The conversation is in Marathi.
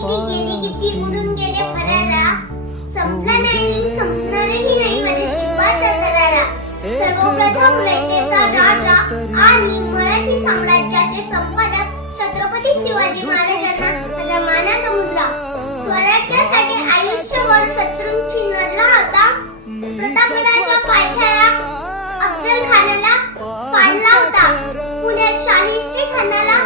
किती केली किती उडून गेले फरारा, संपला नाही संपणारही नाही माझ्या शिवाचा दरारा. सर्वप्रथम रयतेचा राजा आणि मराठी साम्राज्याचे संपादक छत्रपती शिवाजी महाराजांना माझ्या मानाचा मुजरा. स्वराज्यासाठी आयुष्यभर शत्रूंची लढला होता. प्रतापगडाच्या पायथ्याला अफजल खानाला पाडला होता. पुण्यात शाहिस्ते खानाला